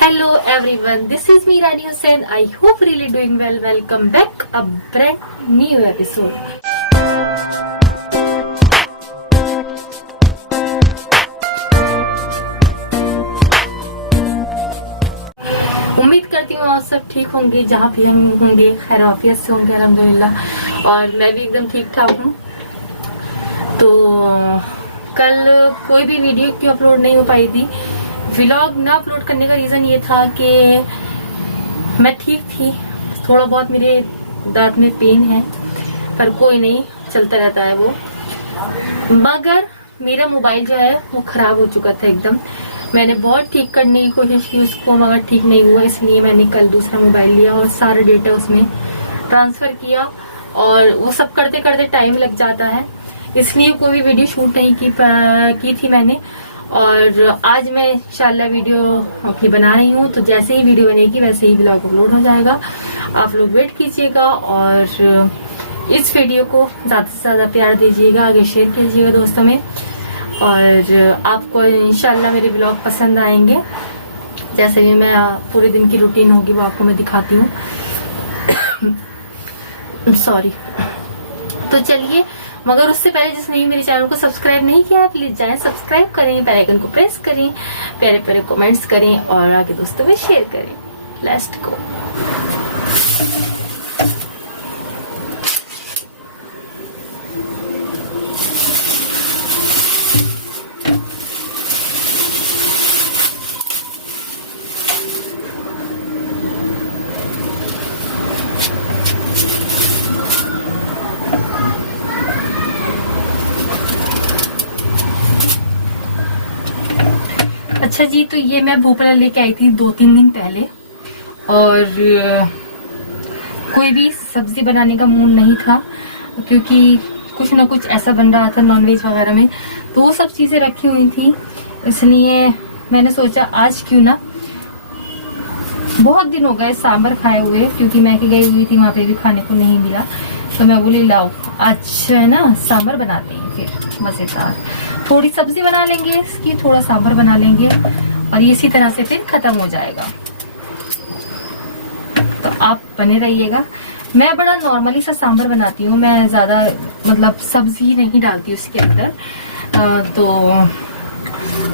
Hello everyone, this is me Rani Hussain. I hope really doing well. Welcome back a brand new episode. उम्मीद करती हूँ आप सब ठीक होंगे, जहाँ भी हम होंगे खैर आफियत से होंगे अल्हम्दुलिल्लाह। और मैं भी एकदम ठीक ठाक हूँ। तो कल कोई भी वीडियो क्यों अपलोड नहीं हो पाई थी। व्लॉग ना अपलोड करने का रीज़न ये था कि मैं ठीक थी, थोड़ा बहुत मेरे दांत में पेन है पर कोई नहीं, चलता रहता है वो। मगर मेरा मोबाइल जो है वो ख़राब हो चुका था एकदम। मैंने बहुत ठीक करने की कोशिश की उसको, मगर ठीक नहीं हुआ। इसलिए मैंने कल दूसरा मोबाइल लिया और सारा डेटा उसमें ट्रांसफ़र किया। और वो सब करते करते टाइम लग जाता है, इसलिए कोई भी वीडियो शूट नहीं की थी मैंने। और आज मैं इंशाल्लाह वीडियो अपनी बना रही हूँ, तो जैसे ही वीडियो बनेगी वैसे ही ब्लॉग अपलोड हो जाएगा। आप लोग वेट कीजिएगा और इस वीडियो को ज़्यादा से ज़्यादा प्यार दीजिएगा, आगे शेयर कीजिएगा दोस्तों में। और आपको इंशाल्लाह मेरे ब्लॉग पसंद आएंगे। जैसे भी मैं पूरे दिन की रूटीन होगी वो आपको मैं दिखाती हूँ। सॉरी। तो चलिए, मगर उससे पहले जिसने भी मेरे चैनल को सब्सक्राइब नहीं किया है प्लीज जाएं, सब्सक्राइब करें, बेल आइकन को प्रेस करें, प्यारे प्यारे कमेंट्स करें और आगे दोस्तों में शेयर करें। Let's go. अच्छा जी, तो ये मैं भोपला लेके आई थी 2-3 दिन पहले। और कोई भी सब्जी बनाने का मूड नहीं था, क्योंकि कुछ ना कुछ ऐसा बन रहा था नॉनवेज वगैरह में, तो वो सब चीजें रखी हुई थी। इसलिए मैंने सोचा आज क्यों ना, बहुत दिन हो गए सांभर खाए हुए, क्योंकि मैं गई हुई थी वहां पे भी खाने को नहीं मिला। तो मैं बोली लाओ आज है ना सांभर बनाते हैं, फिर मजेदार थोड़ी सब्जी बना लेंगे इसकी, थोड़ा सांभर बना लेंगे और इसी तरह से फिर खत्म हो जाएगा। तो आप बने रहिएगा। मैं बड़ा नॉर्मली सा सांभर बनाती हूँ, मैं ज्यादा मतलब सब्जी नहीं डालती उसके अंदर। तो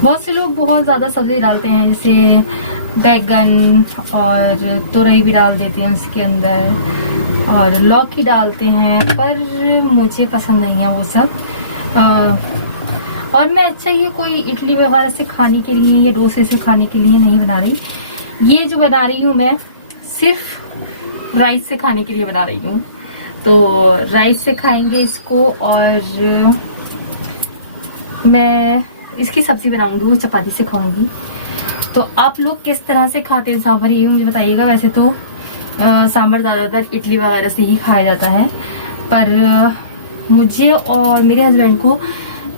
बहुत से लोग बहुत ज्यादा सब्जी डालते हैं, जैसे बैगन और तुरई भी डाल देते हैं उसके अंदर और लौकी डालते हैं, पर मुझे पसंद नहीं है वो सब। और मैं अच्छा ये कोई इडली वगैरह से खाने के लिए या डोसे से खाने के लिए नहीं बना रही। ये जो बना रही हूँ मैं सिर्फ राइस से खाने के लिए बना रही हूँ। तो राइस से खाएंगे इसको और मैं इसकी सब्जी बनाऊंगी, वो चपाती से खाऊंगी। तो आप लोग किस तरह से खाते हैं सांभर, ये मुझे बताइएगा। वैसे तो सांभर ज्यादातर इडली वगैरह से ही खाया जाता है, पर मुझे और मेरे हस्बैंड को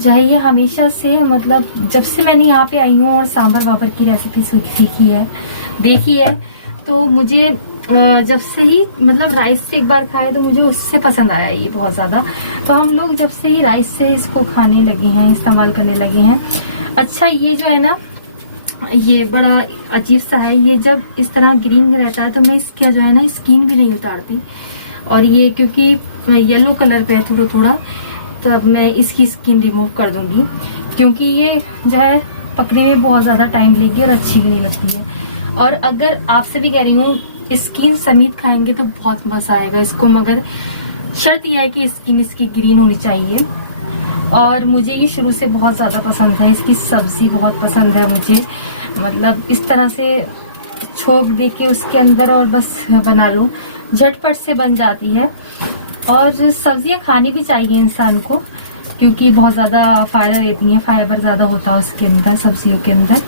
जो है ये हमेशा से, मतलब जब से मैंने यहाँ पे आई हूँ और सांभर वाभर की रेसिपी सीखी है, देखी है, तो मुझे जब से ही मतलब राइस से एक बार खाए तो मुझे उससे पसंद आया ये बहुत ज्यादा। तो हम लोग जब से ही राइस से इसको खाने लगे हैं, इस्तेमाल करने लगे हैं। अच्छा, ये जो है ना ये बड़ा अजीब सा है, ये जब इस तरह ग्रीन रहता है तो मैं इसका जो है ना स्किन भी नहीं उतारती। और ये क्योंकि येलो कलर पे है थोड़ा थोड़ा, तो अब मैं इसकी स्किन रिमूव कर दूंगी, क्योंकि ये जो है पकने में बहुत ज्यादा टाइम लेगी और अच्छी भी नहीं लगती है। और अगर आपसे भी कह रही हूँ स्किन समेत खाएंगे तो बहुत मजा आएगा इसको, मगर शर्त यह है कि स्किन इसकी ग्रीन होनी चाहिए। और मुझे ये शुरू से बहुत ज्यादा पसंद है, इसकी सब्जी बहुत पसंद है मुझे। मतलब इस तरह से छोक दे के उसके अंदर और बस बना लो, झटपट से बन जाती है। और सब्जियां खानी भी चाहिए इंसान को, क्योंकि बहुत ज्यादा फायदा देती हैं, फाइबर ज्यादा होता है उसके अंदर, सब्जियों के अंदर।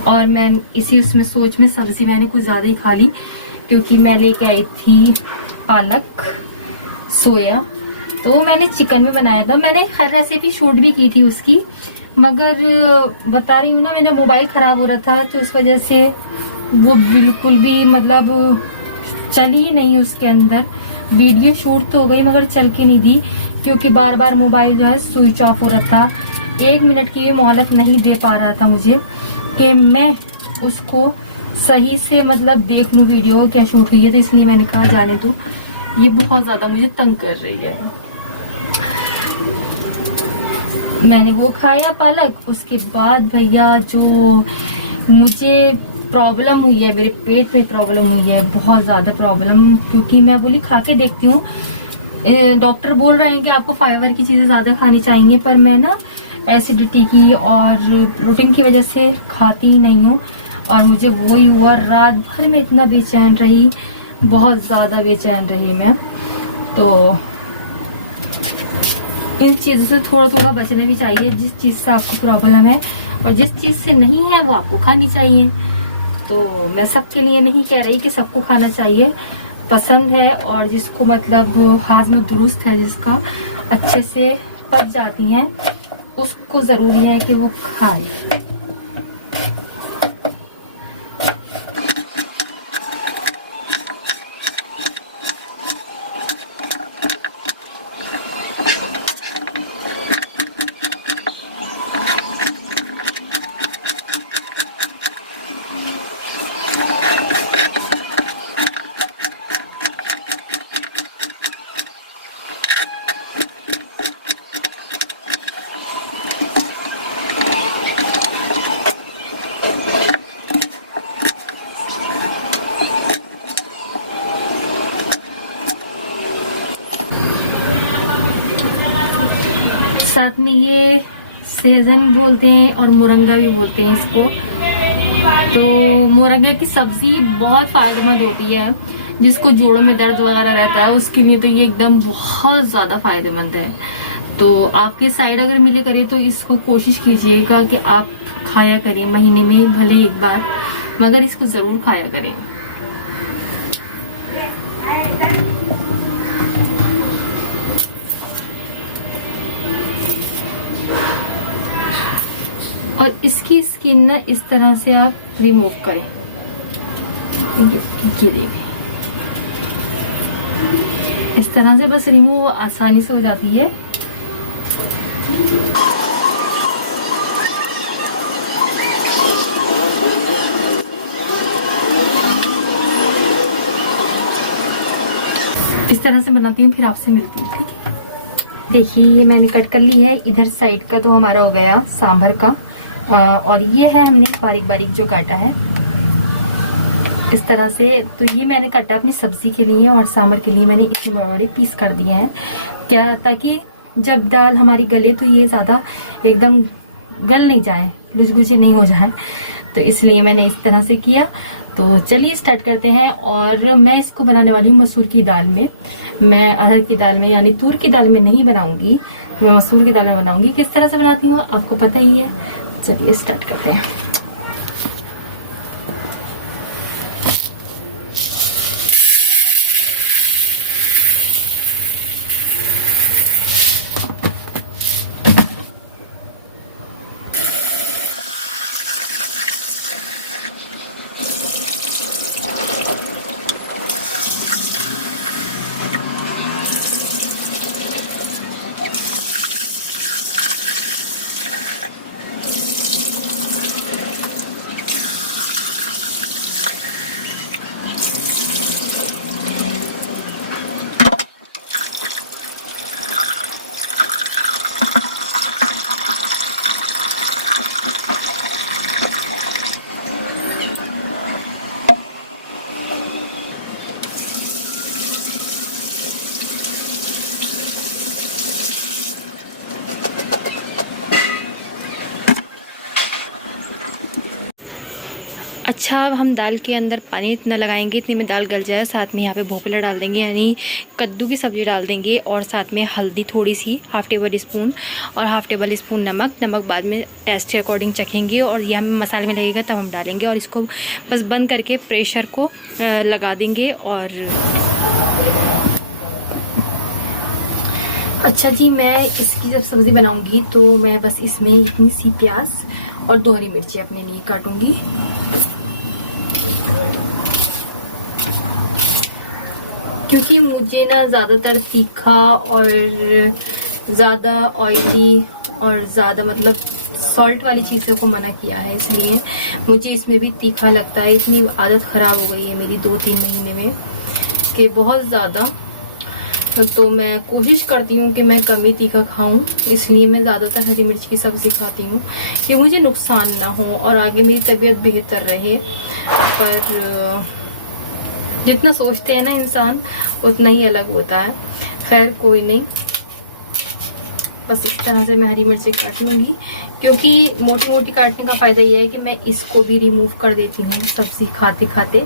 और मैं इसी उसमें सोच में सब्जी मैंने कुछ ज्यादा ही खा ली, क्योंकि मैं लेके आई थी पालक सोया, तो मैंने चिकन में बनाया था। मैंने खैर रेसिपी शूट भी की थी उसकी, मगर बता रही हूँ ना मेरा मोबाइल खराब हो रहा था, तो इस वजह से वो बिल्कुल भी मतलब चली ही नहीं उसके अंदर। वीडियो शूट तो हो गई मगर चल के नहीं दी, क्योंकि बार बार मोबाइल जो है स्विच ऑफ हो रहा था। 1 मिनट की भी मोहलत नहीं दे पा रहा था मुझे कि मैं उसको सही से मतलब देख लूं वीडियो क्या शूट हुई है, तो इसलिए मैंने कहा जाने दो, ये बहुत ज्यादा मुझे तंग कर रही है। मैंने वो खाया पालक, उसके बाद भैया जो मुझे प्रॉब्लम हुई है, मेरे पेट में प्रॉब्लम हुई है, बहुत ज्यादा प्रॉब्लम, क्योंकि मैं बोली खा के देखती हूँ। डॉक्टर बोल रहे हैं कि आपको फाइबर की चीजें ज्यादा खानी चाहिए, पर मैं ना एसिडिटी की और प्रोटीन की वजह से खाती ही नहीं हूँ। और मुझे वही हुआ, रात भर में इतना बेचैन रही, बहुत ज्यादा बेचैन रही मैं। तो इन चीजों से थोड़ा थोड़ा बचना भी चाहिए। जिस चीज से आपको प्रॉब्लम है और जिस चीज से नहीं है वो आपको खानी चाहिए। तो मैं सबके लिए नहीं कह रही कि सबको खाना चाहिए, पसंद है और जिसको मतलब हाजमा दुरुस्त है, जिसका अच्छे से पच जाती हैं, उसको जरूरी है कि वो खाए। साथ में ये सेजन बोलते हैं और मुरंगा भी बोलते हैं इसको। तो मुरंगा की सब्जी बहुत फायदेमंद होती है, जिसको जोड़ों में दर्द वगैरह रहता है उसके लिए तो ये एकदम बहुत ज्यादा फायदेमंद है। तो आपके साइड अगर मिले करे तो इसको कोशिश कीजिएगा कि आप खाया करें, महीने में भले एक बार, मगर इसको जरूर खाया करें। और इसकी स्किन ना इस तरह से आप रिमूव करें, ये देखिए इस तरह से बस रिमूव आसानी से हो जाती है। इस तरह से बनाती हूँ, फिर आपसे मिलती हूँ, ठीक है। देखिए ये मैंने कट कर ली है, इधर साइड का तो हमारा हो गया सांभर का, और ये है हमने बारीक बारीक जो काटा है इस तरह से। तो ये मैंने काटा अपनी सब्जी के लिए और सांभर के लिए मैंने इतने बड़े बड़े पीस कर दिए हैं, क्या ताकि जब दाल हमारी गले तो ये ज्यादा एकदम गल नहीं जाए, गुजगुजी नहीं हो जाए, तो इसलिए मैंने इस तरह से किया। तो चलिए स्टार्ट करते हैं। और मैं इसको बनाने वाली हूँ मसूर की दाल में, मैं अरहर की दाल में यानी तूर की दाल में नहीं बनाऊंगी, मैं मसूर की दाल में बनाऊंगी। किस तरह से बनाती हूँ आपको पता ही है, चलिए स्टार्ट करते हैं। अच्छा, अब हम दाल के अंदर पानी इतना लगाएंगे इतने में दाल गल जाए। साथ में यहाँ पे भोपला डाल देंगे यानी कद्दू की सब्ज़ी डाल देंगे, और साथ में हल्दी थोड़ी सी, हाफ टेबल स्पून, और हाफ टेबल स्पून नमक बाद में टेस्ट के अकॉर्डिंग चखेंगे, और यह हमें मसाले में लगेगा तब हम डालेंगे। और इसको बस बंद करके प्रेशर को लगा देंगे। और अच्छा जी, मैं इसकी जब सब्ज़ी बनाऊँगी तो मैं बस इसमें इतनी सी प्याज और 2 हरी मिर्ची अपने लिए काटूंगी। क्योंकि मुझे ना ज़्यादातर तीखा और ज़्यादा ऑयली और ज़्यादा मतलब सॉल्ट वाली चीज़ों को मना किया है, इसलिए मुझे इसमें भी तीखा लगता है। इतनी आदत ख़राब हो गई है मेरी 2-3 महीने में कि बहुत ज़्यादा। तो मैं कोशिश करती हूँ कि मैं कम ही तीखा खाऊं, इसलिए मैं ज़्यादातर हरी मिर्च की सब्ज़ी खाती हूँ कि मुझे नुकसान ना हो और आगे मेरी तबीयत बेहतर रहे। पर जितना सोचते हैं ना इंसान उतना ही अलग होता है। खैर कोई नहीं, बस इस तरह से मैं हरी मिर्ची काट लूँगी, क्योंकि मोटी मोटी काटने का फ़ायदा ये है कि मैं इसको भी रिमूव कर देती हूँ सब्ज़ी खाते खाते।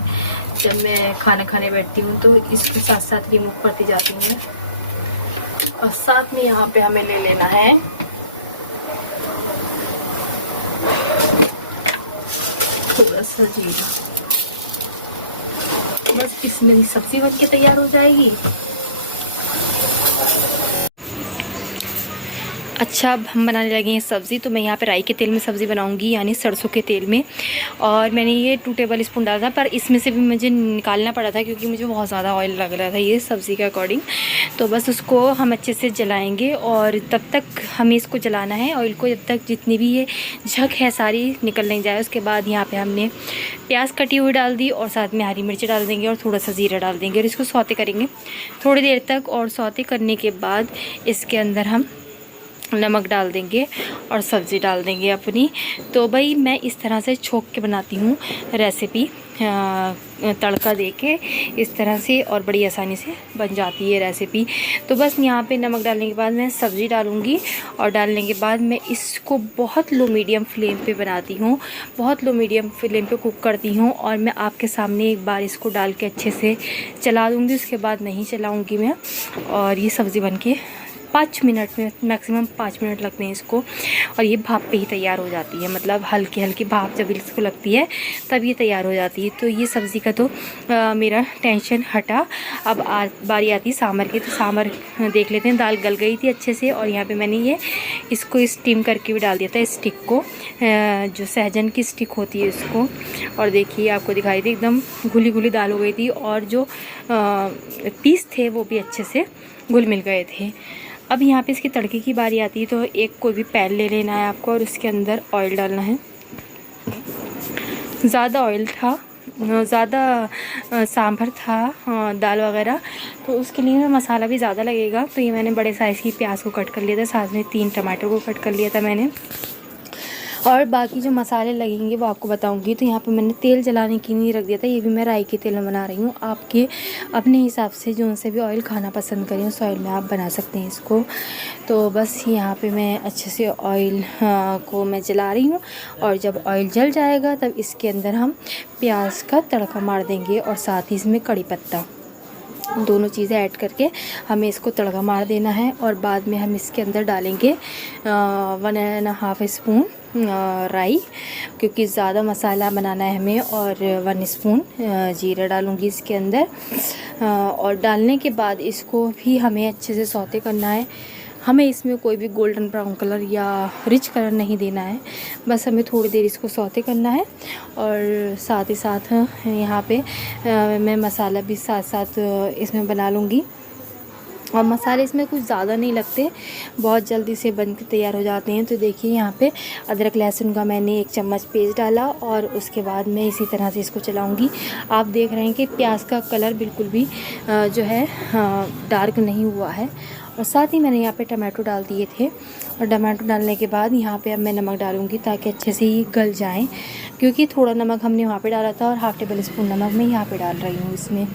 जब मैं खाना खाने बैठती हूँ तो इसको साथ साथ रिमूव करती जाती हूँ। और साथ में यहाँ पे हमें ले लेना है थोड़ा सा जीरा। बस इसमें सब्ज़ी बन के तैयार हो जाएगी। अच्छा, अब हम बनाने लगे हैं सब्ज़ी। तो मैं यहाँ पे राई के तेल में सब्ज़ी बनाऊंगी, यानी सरसों के तेल में। और मैंने ये 2 टेबल स्पून डाला था, पर इसमें से भी मुझे निकालना पड़ा था क्योंकि मुझे बहुत ज़्यादा ऑयल लग रहा था ये सब्ज़ी के अकॉर्डिंग। तो बस उसको हम अच्छे से जलाएंगे और तब तक हमें इसको जलाना है ऑयल को, जब तक जितनी भी ये झक है सारी निकल नहीं जाए। उसके बाद यहाँ पर हमने प्याज कटी हुई डाल दी और साथ में हरी मिर्च डाल देंगे और थोड़ा सा ज़ीरा डाल देंगे और इसको सौते करेंगे थोड़ी देर तक। और सौते करने के बाद इसके अंदर हम नमक डाल देंगे और सब्ज़ी डाल देंगे अपनी। तो भाई मैं इस तरह से छोंक के बनाती हूँ रेसिपी, तड़का देके इस तरह से, और बड़ी आसानी से बन जाती है रेसिपी। तो बस यहाँ पे नमक डालने के बाद मैं सब्ज़ी डालूँगी और डालने के बाद मैं इसको बहुत लो मीडियम फ्लेम पे बनाती हूँ, बहुत लो मीडियम फ्लेम पे कुक करती हूँ। और मैं आपके सामने एक बार इसको डाल के अच्छे से चला दूँगी, उसके बाद नहीं चलाऊँगी मैं। और ये सब्ज़ी बन के 5 मिनट में, मैक्सिमम 5 मिनट लगते हैं इसको, और ये भाप पे ही तैयार हो जाती है। मतलब हल्की हल्की भाप जब इसको लगती है तब ये तैयार हो जाती है। तो ये सब्ज़ी का तो मेरा टेंशन हटा। अब बारी आती है सांभर की। तो सांभर देख लेते हैं। दाल गल गई थी अच्छे से और यहाँ पे मैंने ये इसको स्टीम करके भी डाल दिया था, स्टिक को, जो सहजन की स्टिक होती है उसको। और देखिए आपको दिखाई थी एकदम घुली घुली दाल हो गई थी और जो पीस थे वो भी अच्छे से घुल मिल गए थे। अब यहाँ पे इसकी तड़के की बारी आती है। तो एक कोई भी पैन ले लेना है आपको और उसके अंदर ऑयल डालना है। ज़्यादा ऑयल था, ज़्यादा सांभर था दाल वगैरह, तो उसके लिए मसाला भी ज़्यादा लगेगा। तो ये मैंने बड़े साइज़ की प्याज को कट कर लिया था, साथ में 3 टमाटर को कट कर लिया था मैंने। और बाकी जो मसाले लगेंगे वो आपको बताऊंगी। तो यहाँ पे मैंने तेल जलाने के लिए रख दिया था। ये भी मैं राई के तेल में बना रही हूँ। आपके अपने हिसाब से जो उनसे भी ऑयल खाना पसंद करें उस ऑयल में आप बना सकते हैं इसको। तो बस यहाँ पे मैं अच्छे से ऑयल को मैं जला रही हूँ। और जब ऑयल जल जाएगा तब इसके अंदर हम प्याज का तड़का मार देंगे और साथ ही इसमें कड़ी पत्ता, दोनों चीज़ें ऐड करके हमें इसको तड़का मार देना है। और बाद में हम इसके अंदर डालेंगे 1.5 स्पून राई, क्योंकि ज़्यादा मसाला बनाना है हमें। और 1 स्पून जीरा डालूँगी इसके अंदर। और डालने के बाद इसको भी हमें अच्छे से सौते करना है। हमें इसमें कोई भी गोल्डन ब्राउन कलर या रिच कलर नहीं देना है, बस हमें थोड़ी देर इसको सौते करना है। और साथ ही साथ यहाँ पे मैं मसाला भी साथ साथ इसमें बना लूँगी। और मसाले इसमें कुछ ज़्यादा नहीं लगते, बहुत जल्दी से बन के तैयार हो जाते हैं। तो देखिए यहाँ पे अदरक लहसुन का मैंने 1 चम्मच पेस्ट डाला और उसके बाद मैं इसी तरह से इसको चलाऊँगी। आप देख रहे हैं कि प्याज का कलर बिल्कुल भी जो है डार्क नहीं हुआ है। और साथ ही मैंने यहाँ पे टमाटो डाल दिए थे। और टमाटो डालने के बाद यहाँ पे अब मैं नमक डालूँगी ताकि अच्छे से ये गल जाएं, क्योंकि थोड़ा नमक हमने वहाँ पे डाला था और 1/2 टेबल स्पून नमक मैं यहाँ पे डाल रही हूँ इसमें।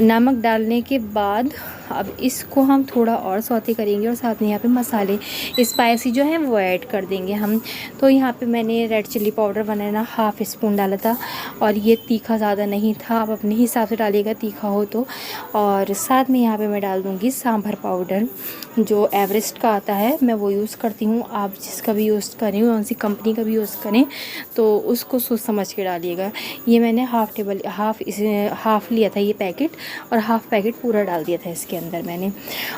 नमक डालने के बाद अब इसको हम थोड़ा और सौते करेंगे और साथ में यहाँ पे मसाले स्पाइसी जो है वो ऐड कर देंगे हम। तो यहाँ पे मैंने रेड चिल्ली पाउडर 1.5 स्पून डाला था और ये तीखा ज़्यादा नहीं था, आप अपने हिसाब से डालिएगा तीखा हो तो। और साथ में यहाँ पे मैं डाल दूँगी सांभर पाउडर, जो एवरेस्ट का आता है, मैं वो यूज़ करती हूँ। आप जिसका भी यूज़ करें, कौन सी कंपनी का भी यूज़ करें तो उसको सोच समझ के डालिएगा। ये मैंने हाफ़ लिया था ये पैकेट और हाफ़ पैकेट पूरा डाल दिया था इसके अंदर मैंने।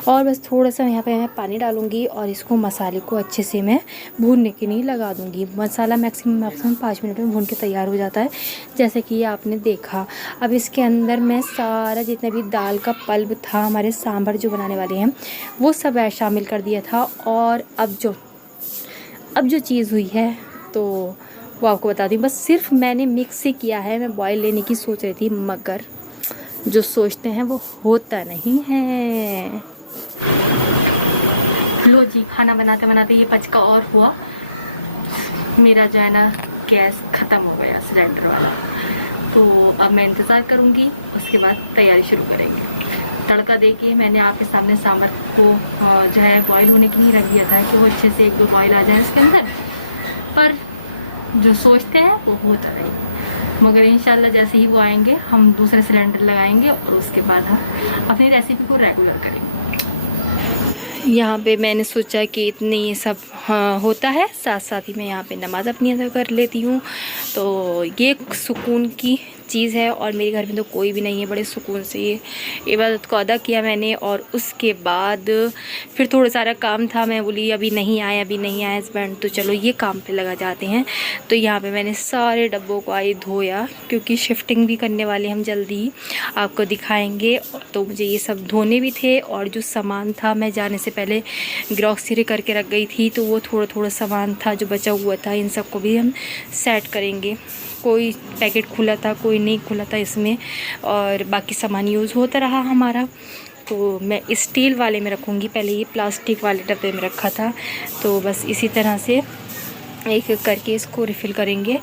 और बस थोड़ा सा यहाँ पे मैं पानी डालूँगी और इसको मसाले को अच्छे से मैं भूनने के लिए लगा दूँगी। मसाला मैक्सिमम 5 मिनट में भून के तैयार हो जाता है, जैसे कि ये आपने देखा। अब इसके अंदर मैं सारा जितना भी दाल का पल्प था, हमारे सांभर जो बनाने वाले हैं, वो सब शामिल कर दिया था। और अब जो अब जो चीज़ हुई है तो वो आपको बता दूँ। बस सिर्फ मैंने मिक्स ही किया है। मैं बॉयल लेने की सोच रही थी, मगर जो सोचते हैं वो होता नहीं है। लो जी, खाना बनाते बनाते ये पचका और हुआ। मेरा जो है ना गैस ख़त्म हो गया, सिलेंडर वाला। तो अब मैं इंतज़ार करूँगी, उसके बाद तैयारी शुरू करेंगे। तड़का देके मैंने आपके सामने सांभर को जो है बॉईल होने के लिए रख दिया था कि वो अच्छे से 1-2 बॉईल आ जाए इसके अंदर। पर जो सोचते हैं वो होता नहीं। मगर इंशाल्लाह जैसे ही वो आएंगे हम दूसरे सिलेंडर लगाएंगे और उसके बाद हम अपनी रेसिपी को रेगुलर करेंगे। यहाँ पे मैंने सोचा कि इतने ये सब होता है, साथ साथ ही मैं यहाँ पे नमाज़ अपनी अदा कर लेती हूँ। तो ये सुकून की चीज़ है और मेरे घर में तो कोई भी नहीं है। बड़े सुकून से ये इबादत को अदा किया मैंने। और उसके बाद फिर थोड़ा सारा काम था, मैं बोली अभी नहीं आए हस्बैंड, तो चलो ये काम पे लगा जाते हैं। तो यहाँ पे मैंने सारे डब्बों को आई धोया, क्योंकि शिफ्टिंग भी करने वाले हम जल्दी ही, आपको दिखाएंगे। तो मुझे ये सब धोने भी थे और जो सामान था मैं जाने से पहले ग्रॉसरी करके रख गई थी, तो वो थोड़ा थोड़ा सामान था जो बचा हुआ था, इन सबको भी हम सेट करेंगे। कोई पैकेट खुला था, कोई नहीं खुला था इसमें, और बाकी सामान यूज़ होता रहा हमारा। तो मैं स्टील वाले में रखूँगी, पहले ये प्लास्टिक वाले डब्बे में रखा था। तो बस इसी तरह से एक एक करके इसको रिफ़िल करेंगे।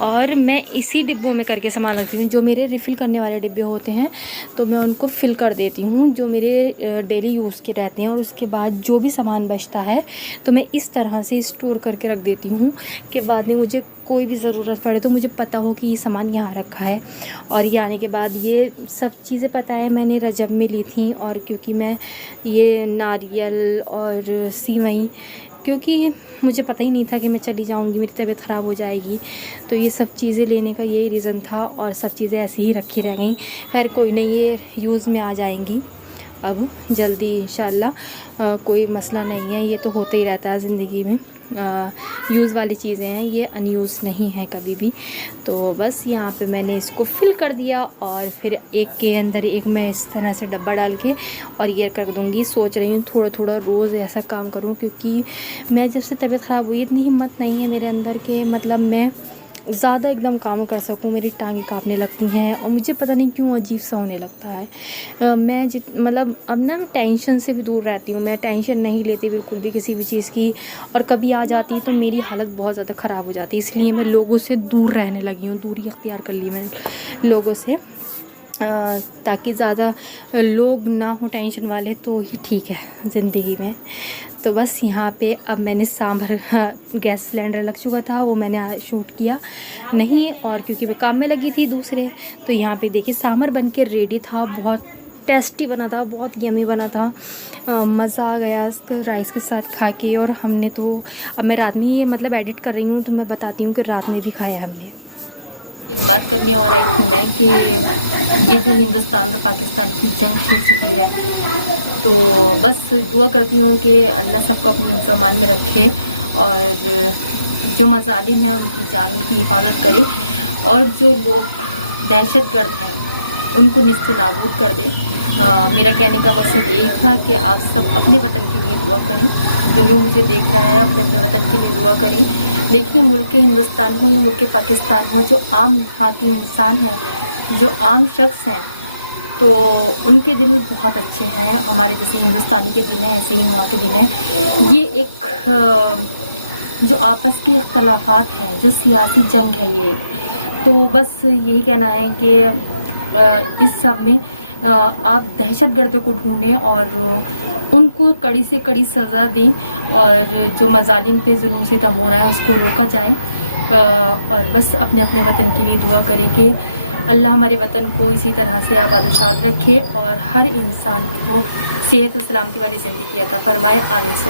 और मैं इसी डिब्बों में करके सामान रखती हूँ। जो मेरे रिफ़िल करने वाले डिब्बे होते हैं तो मैं उनको फ़िल कर देती हूँ, जो मेरे डेली यूज़ के रहते हैं। और उसके बाद जो भी सामान बचता है तो मैं इस तरह से स्टोर करके रख देती हूँ कि बाद में मुझे कोई भी ज़रूरत पड़े तो मुझे पता हो कि ये सामान यहाँ रखा है। और ये आने के बाद ये सब चीज़ें पता है मैंने रजब में ली थी। और क्योंकि मैं ये नारियल और सीवई, क्योंकि मुझे पता ही नहीं था कि मैं चली जाऊंगी, मेरी तबीयत ख़राब हो जाएगी, तो ये सब चीज़ें लेने का यही रीज़न था। और सब चीज़ें ऐसे ही रखी रह गई। खैर कोई नहीं, ये यूज़ में आ जाएंगी अब जल्दी इंशाल्लाह। कोई मसला नहीं है, ये तो होता ही रहता है ज़िंदगी में। यूज़ वाली चीज़ें हैं, ये अनयूज़ नहीं है कभी भी। तो बस यहाँ पे मैंने इसको फिल कर दिया और फिर एक के अंदर एक मैं इस तरह से डब्बा डाल के और ये कर दूँगी। सोच रही हूँ थोड़ा थोड़ा रोज़ ऐसा काम करूँ, क्योंकि मैं जब से तबीयत ख़राब हुई इतनी हिम्मत नहीं है मेरे अंदर के मतलब मैं ज़्यादा एकदम काम कर सकूं। मेरी टांगें कांपने लगती हैं और मुझे पता नहीं क्यों अजीब सा होने लगता है। मैं मतलब अब ना टेंशन से भी दूर रहती हूँ। मैं टेंशन नहीं लेती बिल्कुल भी किसी भी चीज़ की, और कभी आ जाती तो मेरी हालत बहुत ज़्यादा ख़राब हो जाती। इसलिए मैं लोगों से दूर रहने लगी हूँ, दूरी अख्तियार कर ली मैंने लोगों से, ताकि ज़्यादा लोग ना हो टेंशन वाले, तो ही ठीक है ज़िंदगी में। तो बस यहाँ पे अब मैंने सांभर गैस सिलेंडर लग चुका था, वो मैंने शूट किया नहीं, और क्योंकि मैं काम में लगी थी दूसरे। तो यहाँ पे देखिए सांभर बन के रेडी था, बहुत टेस्टी बना था, बहुत यमी बना था। मज़ा आ गया राइस के साथ खा के। और हमने तो अब मैं रात में ये मतलब एडिट कर रही हूँ तो मैं बताती हूँ कि रात में भी खाया हमने। बात करनी हो रही है कि ये जो हिंदुस्तान और पाकिस्तान की जंग छिड़ चुकी है, तो बस दुआ करती हूँ कि अल्लाह सबको अपने मुसलमान में रखे और जो मज़ालिम हैं उनकी जान की हिफाजत करे, और जो लोग दहशतगर्द हैं उनको निस्ते नाबूद कर दे। मेरा कहने का बस यही था कि आप सब अपने वतन के लिए दुआ करें, क्योंकि मुझे देखा है अपने वतन के लिए दुआ करें। देखिए मुल्क हिंदुस्तान में, मुल्क पाकिस्तान में जो आम देहाती इंसान हैं, जो आम शख्स हैं, तो उनके दिल बहुत अच्छे हैं। हमारे जैसे हिंदुस्तानी के दिन हैं, ऐसे ही वहाँ के दिन हैं। ये एक जो आपस के इख्तलाफात हैं, जो सियासी जंग है, ये तो बस यही कहना है कि इस सब में आप दहशतगर्दों को ढूंढें और उनको कड़ी से कड़ी सज़ा दें, और जो मज़ालिम पे जुल्म सितम हो रहा है उसको रोका जाए। और बस अपने अपने वतन के लिए दुआ करें कि अल्लाह हमारे वतन को इसी तरह से आबाद रखे और हर इंसान को सेहत और सलामती वाली ज़िंदगी अता फरमाए। आगे से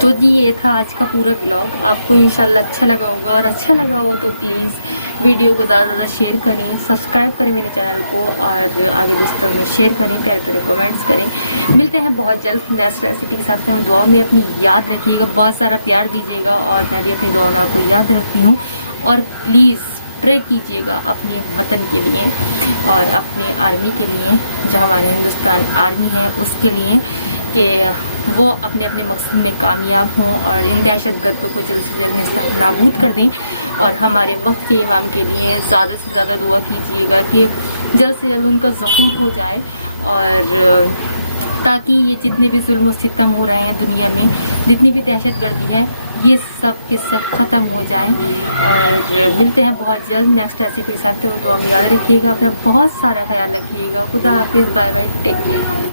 तो जी ये था आज का पूरा ब्लॉग। आपको इंशाल्लाह अच्छा लगा होगा, और अच्छा लगा होगा तो प्लीज़ वीडियो को ज़्यादा से ज़्यादा शेयर करें, सब्सक्राइब करें मेरे चैनल को, और आगे दोस्तों शेयर करें, प्यार करें, कमेंट्स करें। मिलते हैं बहुत जल्द नेक्स्ट रेसिपी के साथ। दुआ में अपनी याद रखिएगा, बहुत सारा प्यार दीजिएगा, और मैं भी अपनी दुआ में आपको याद रखती हूँ। और प्लीज़ प्रे कीजिएगा अपने वतन के लिए और अपने आर्मी के लिए, जो हमारे हिंदुस्तान आर्मी है उसके लिए, कि वो अपने अपने मकसद में कामयाब हों और इन दहशतगर्दों को जो नाबूद कर दें। और हमारे वक्त के इमाम के लिए ज़्यादा से ज़्यादा दुआ कीजिएगा कि जल्द से जल्द उनका ज़ख़ूर हो जाए, और ताकि ये जितने भी जुल्म सितम हो रहे हैं दुनिया में, जितनी भी दहशतगर्दी है, ये सब के सब ख़त्म हो जाए। और मिलते हैं बहुत जल्द नेक्स्ट ऐसे के साथ। तो याद रखिएगा, अपना बहुत सारा ख्याल रखिएगा। खुदा हाफिज़, बाय बाय, टेक केयर।